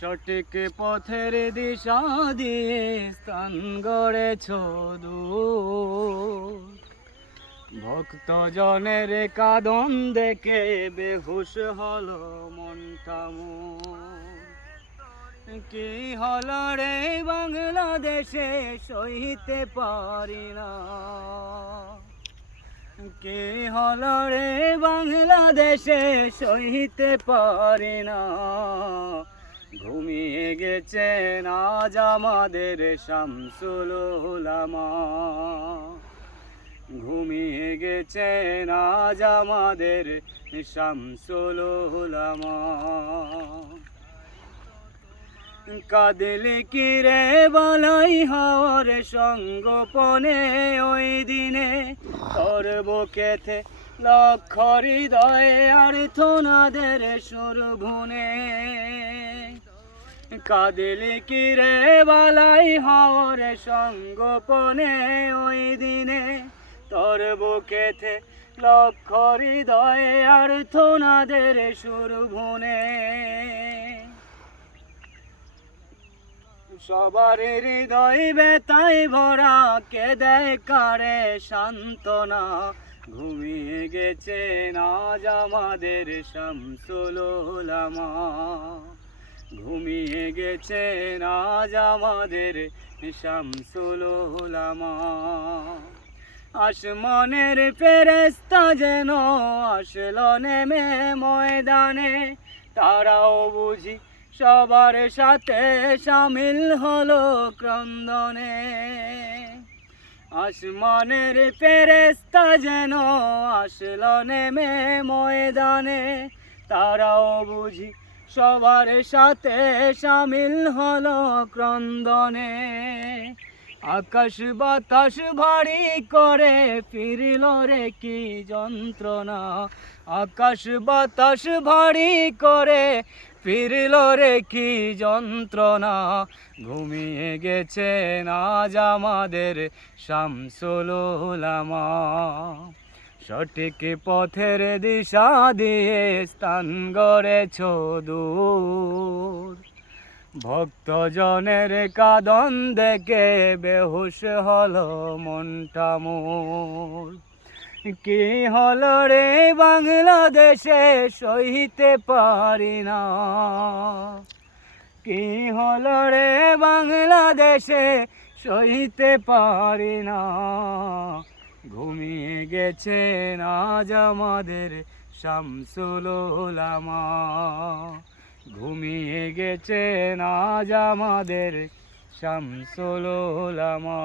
সঠিক পথের দিশা দিয়ে স্থান গড়েছ ভক্ত জনের কাদন দেখে বেহুশ হল মনটা। কি হল রে বাংলাদেশে সহিতে পারি না। কি হল রে বাংলাদেশে সহিতে পারি না। গেছে আজ আমাদের শামসুল উলামা। ঘুমিয়ে গেছে আজ আমাদের শামসুল উলামা। কাঁদলে কি রে বলাই হওয়ার সঙ্গোপনে ওই দিনে? তোর বুকেতে লক্ষ হৃদয়ে আর থোনাদের সুর ভুনে কাঁদলে কি রে বালাই হওয়ার সঙ্গোপনে ওই দিনে? তোর বুকেতে লক্ষ হৃদয়ে আর থোনাদের সুর ভুনে সবার হৃদয় বেতাই ভরা কে দেয় কারে সান্ত্বনা। ঘুমিয়ে গেছে নাজ আমাদের শামসুল উলামা। ঘুমিয়ে গেছে নাজ আমাদের শামসুল উলামা। আসমানের ফেরেস্তা যেন আসলো নেমে ময়দানে, তারাও বুঝি সবার সাথে সামিল হলো ক্রন্দনে। আসমানের ফেরেস্তা যেন আসলো নেমে ময়দানে, তারাও বুঝি সবার সাথে সামিল হলো ক্রন্দনে। আকাশ বাতাস ভারী করে ফিরল রে কি যন্ত্রণা। আকাশ বাতাস ভারী করে ফিরল রে কি যন্ত্রণা। ঘুমিয়ে গেছে আজ আমাদের শামসুল সঠিক পথের দিশা দিয়ে স্থান গড়েছ দূর। ভক্তজনের কাদন দেখে বেহুশ হলো মনটা মোর। কি হল রে বাংলাদেশে সহিতে পারি না। কি হল রে বাংলাদেশে সহিতে পারি না। ঘুমিয়ে গেছে আজ আমাদের শামসুল উলামা। ঘুমিয়ে গেছে আজ আমাদের শামসুল উলামা।